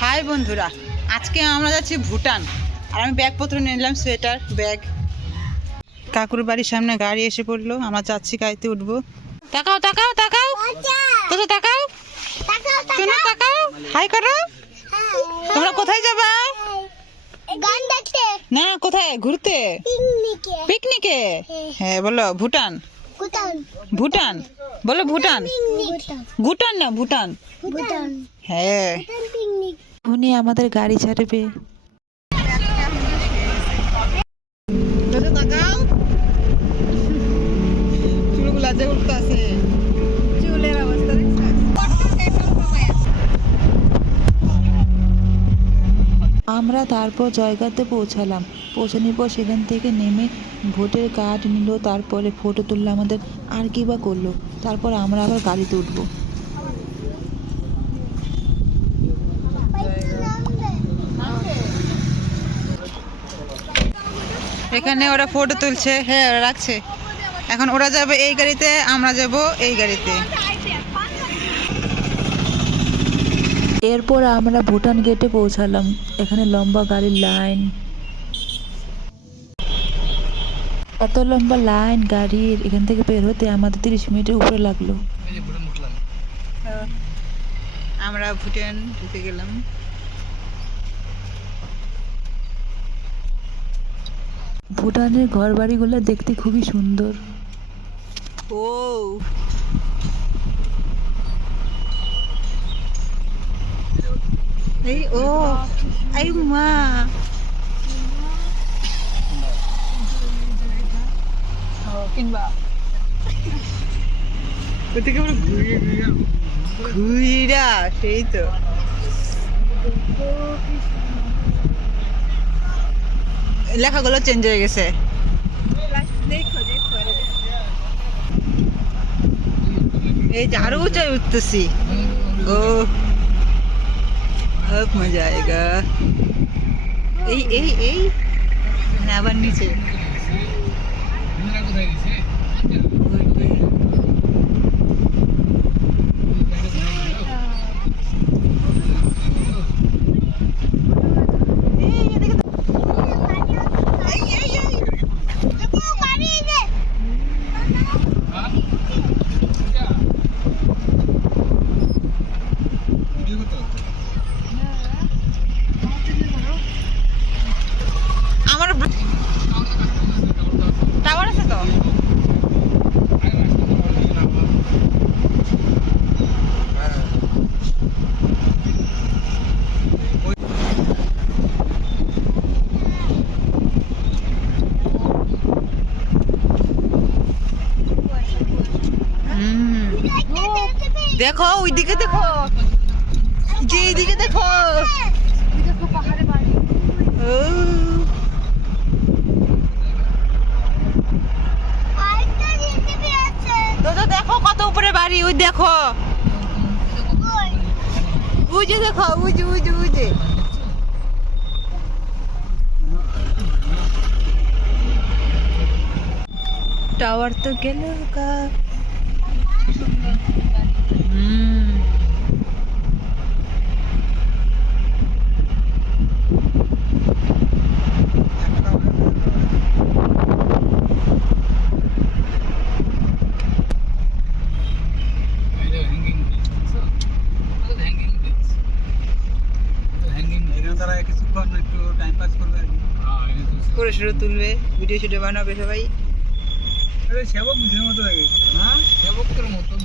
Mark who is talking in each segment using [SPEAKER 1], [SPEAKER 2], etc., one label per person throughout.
[SPEAKER 1] High বন্ধুরা আজকে আমরা যাচ্ছি ভুটান। আর আমি ব্যাগপত্র নিয়ে নিলাম সোয়েটার ব্যাগ। কাকুর বাড়ির সামনে গাড়ি এসে পড়ল আমরা যাচ্ছি গাড়িতে উঠবো। তাকাও তাকাও তাকাও। তো তাকাও। তুমি তাকাও। হাই করো। তোমরা কোথায় যাবা? না কোথায়? ঘুরতে?
[SPEAKER 2] পিকনিকে।
[SPEAKER 1] পিকনিকে? হ্যাঁ। বলো ভুটান।
[SPEAKER 2] ভুটান।
[SPEAKER 1] ভুটান। বলো ভুটান।
[SPEAKER 2] ভুটান
[SPEAKER 1] ভুটান না ভুটান।
[SPEAKER 2] ভুটান।
[SPEAKER 1] হ্যাঁ।
[SPEAKER 2] পিকনিক।
[SPEAKER 3] উনি আমাদের গাড়ি ছাড়বে। আমরা তারপর জয়গাতে পৌঁছালাম। পৌঁছানোর পর সেখান থেকে নেমে ভোটের কার্ড নিল, তারপরে ফটো তুললো আমাদের। আর কি বা করল? তারপর আমরা আবার গাড়িতে উঠবো।
[SPEAKER 1] এখানে ওরা ফটো তুলছে। হ্যাঁ ওরা রাখছে। এখন ওরা যাবে এই গাড়িতে আমরা যাব এই গাড়িতে।
[SPEAKER 3] এরপর আমরা ভুটান গেটে পৌঁছালাম। এখানে লম্বা গাড়ির লাইন এত লম্বা লাইন গাড়ির এখান থেকে বের হতে আমাদের তিরিশ মিনিটের উপরে লাগল।
[SPEAKER 1] আমরা ভুটান ঢুকে গেলাম।
[SPEAKER 3] ভুটানের ঘর বাড়িগুলো দেখতে খুবই সুন্দর।
[SPEAKER 1] ও। এই ও আই মা। কিনবা ওদিকে পুরো ঘুরিয়ে ঘুরিয়ে ঘুইরা সেই তো। লেখাগুলো চেঞ্জ হয়ে গেছে। এই যে আরও উঁচাই উঠতেছি। ও, খুব মজা আয়েগা এই এই এই? মানে আবার নিচে টাওয়ার আছে তো হুম। দেখো, ওইদিকে দেখো। যে এইদিকে দেখো। দেখো কত উপরে বাড়ি, ওই দেখো। ওই যে দেখো, ওই ওই যে, ওই টাওয়ার তো গেল কা করে শুরু তুলবে ভিডিও শুটে বানাবে সবাই।
[SPEAKER 4] সেবক বুঝের মতো হয়ে গেছে হ্যাঁ সেবকের মতন।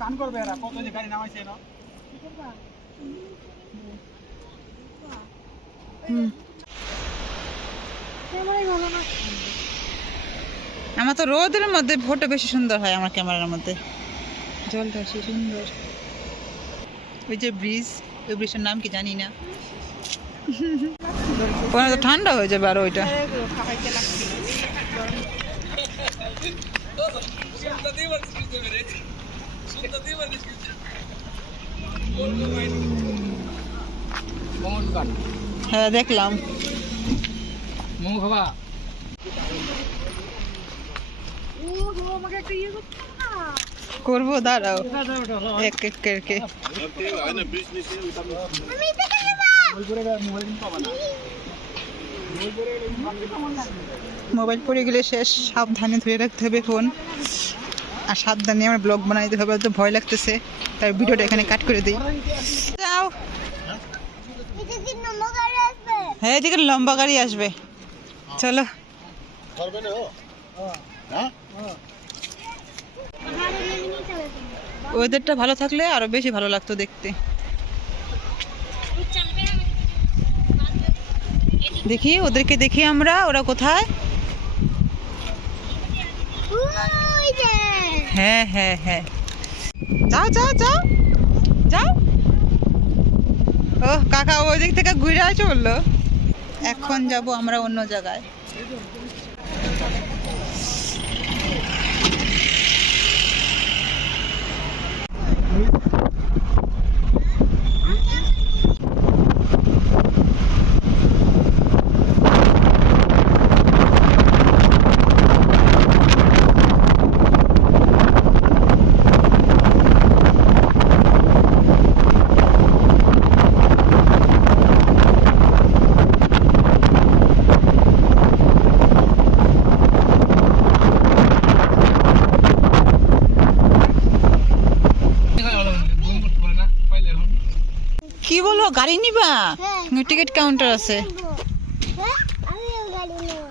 [SPEAKER 4] চান করবে এরা কত যে গাড়ি নামাইছে না
[SPEAKER 1] আমার তো রোদের মধ্যে ফটো বেশি সুন্দর হয় আমার ক্যামেরার মধ্যে। জলটা সুন্দর। ওই যে ব্রিজ। ওই ব্রিজের নাম কি জানি না। তো ঠান্ডা হয়ে যাবে আর ওইটা। হ্যাঁ দেখলাম।
[SPEAKER 4] মোমো খাবা
[SPEAKER 1] করব, দাঁড়াও। এক এক করকে মোবাইল পড়ে গেলে শেষ, সাবধানে ধরে রাখতে হবে ফোন। আর সাবধানে আমার ব্লগ বানাইতে হবে, তো ভয় লাগতেছে। তাই ভিডিওটা এখানে কাট করে দিই। হ্যাঁ এদিকে লম্বা গাড়ি আসবে। চলো।
[SPEAKER 2] হবে
[SPEAKER 1] ওয়েদারটা ভালো থাকলে আরও বেশি ভালো লাগতো দেখতে। দেখি, ওদেরকে দেখি আমরা, ওরা কোথায়? হ্যাঁ হ্যাঁ হ্যাঁ। যাও যাও যাও যাও। ও, কাকা ওই দিক থেকে ঘুরে বলল এখন যাব আমরা অন্য জায়গায়। গাড়ি নিবা?
[SPEAKER 2] হ্যাঁ।
[SPEAKER 1] টিকিট কাউন্টার আছে।
[SPEAKER 2] হ্যাঁ আমিও গাড়ি নেব।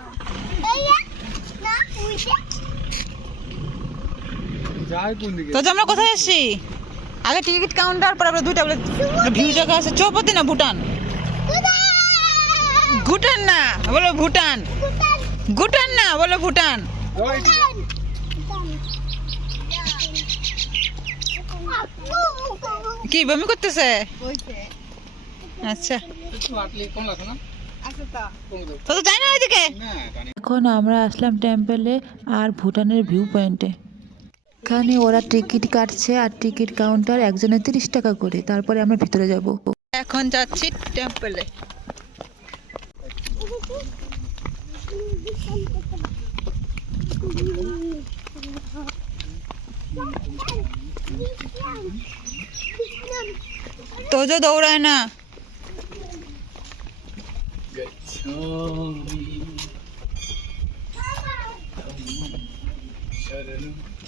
[SPEAKER 2] এই যে, না উল্টে
[SPEAKER 4] যাই কোন দিকে।
[SPEAKER 1] তো আমরা কোথায় এসেছি আগে টিকিট কাউন্টার পর আমরা দুইটা ভিউ জায়গা আছে। চৌপতি না ভুটান? ভুটান। না বলো ভুটান। ভুটান। না বলো ভুটান। কি বমি করতেছে? আচ্ছা। তো। যাই না ওইদিকে।
[SPEAKER 3] এখন আমরা আসলাম টেম্পলে আর ভুটানের ভিউ পয়েন্টে। এখানে ওরা টিকিট কাটছে আর টিকিট কাউন্টার একজনের তিরিশ টাকা করে। তারপরে আমরা ভিতরে যাব।
[SPEAKER 1] এখন যাচ্ছি টেম্পলে। তো যে দৌড়ায় না।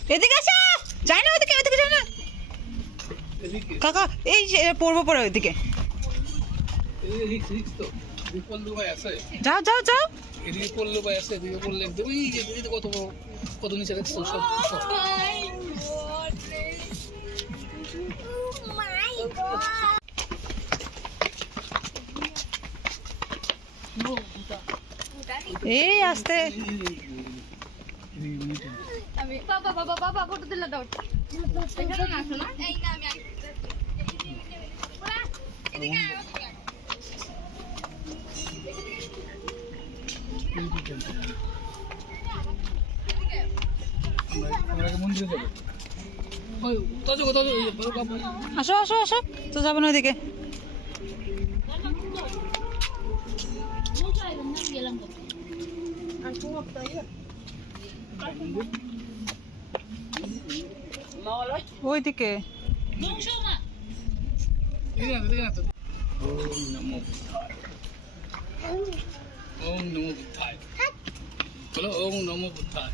[SPEAKER 1] এদিকে আসা! যাই না ওইদিকে ওইদিকে যাই না। কাকা, এই পড়ব পরে ওইদিকে।
[SPEAKER 4] এই
[SPEAKER 1] যাও যাও যাও।
[SPEAKER 4] এদিকে ভাই আছে পড়লে একদম ওই যে কত নিচে সব সব
[SPEAKER 1] এই আসতে। আসো আসো আসো। তো যাব না ওইদিকে। ওইদিকে
[SPEAKER 4] এদিকে না এদিকে না তো ওম নমো বুদ্ধায় ওম নমো বুদ্ধায় বলো ওম নমো বুদ্ধায়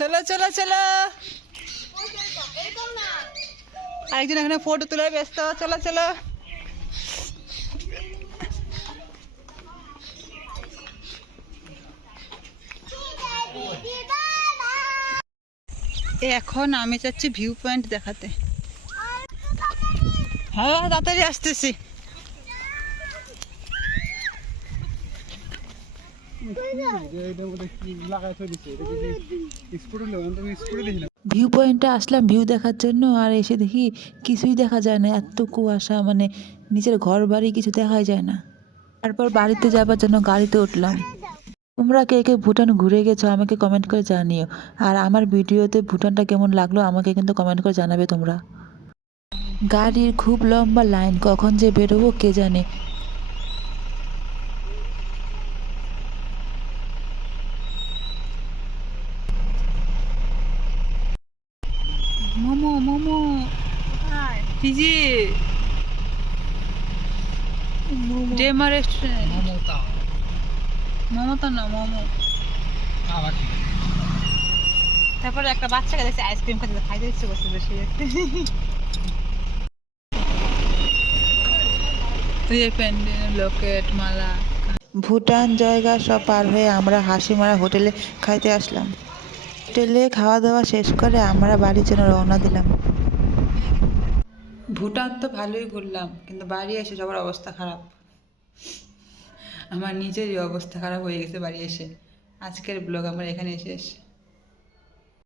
[SPEAKER 1] চলো চলো চলো। আরেকজন এখানে ফটো তুলে ব্যস্ত। চলো চলো। এখন আমি চাচ্ছি ভিউ পয়েন্ট দেখাতে। হ্যাঁ তাড়াতাড়ি আসতেছি।
[SPEAKER 3] ভিউ পয়েন্টে আসলাম ভিউ দেখার জন্য, আর এসে দেখি কিছুই দেখা যায় না, এত কুয়াশা মানে নিচের ঘর বাড়ি কিছু দেখাই যায় না। তারপর বাড়িতে যাবার জন্য গাড়িতে উঠলাম। তোমরা কে কে ভুটান ঘুরে গেছো আমাকে কমেন্ট করে জানিও। আর আমার ভিডিওতে ভুটানটা কেমন লাগল আমাকে কিন্তু কমেন্ট করে জানাবে তোমরা। গাড়ির খুব লম্বা লাইন কখন যে বেরোবো কে জানে।
[SPEAKER 1] মোমো মোমো। পিজি। ডেমা রেস্টুরেন্ট।
[SPEAKER 4] মমতা
[SPEAKER 1] মমতা না মোমো। তারপরে একটা বাচ্চাকে দেখছি আইসক্রিম খেতে খাইতে ইচ্ছে করছে বেশি লকেট মালা।
[SPEAKER 3] ভুটান জায়গা সব পার হয়ে আমরা হাসিমারা হোটেলে খাইতে আসলাম। হোটেলে খাওয়া দাওয়া শেষ করে আমরা বাড়ির জন্য রওনা দিলাম।
[SPEAKER 1] ভুটান তো ভালোই ঘুরলাম, কিন্তু বাড়ি এসে সবার অবস্থা খারাপ। আমার নিজেরই অবস্থা খারাপ হয়ে গেছে বাড়ি এসে। আজকের ব্লগ আমার এখানে শেষ।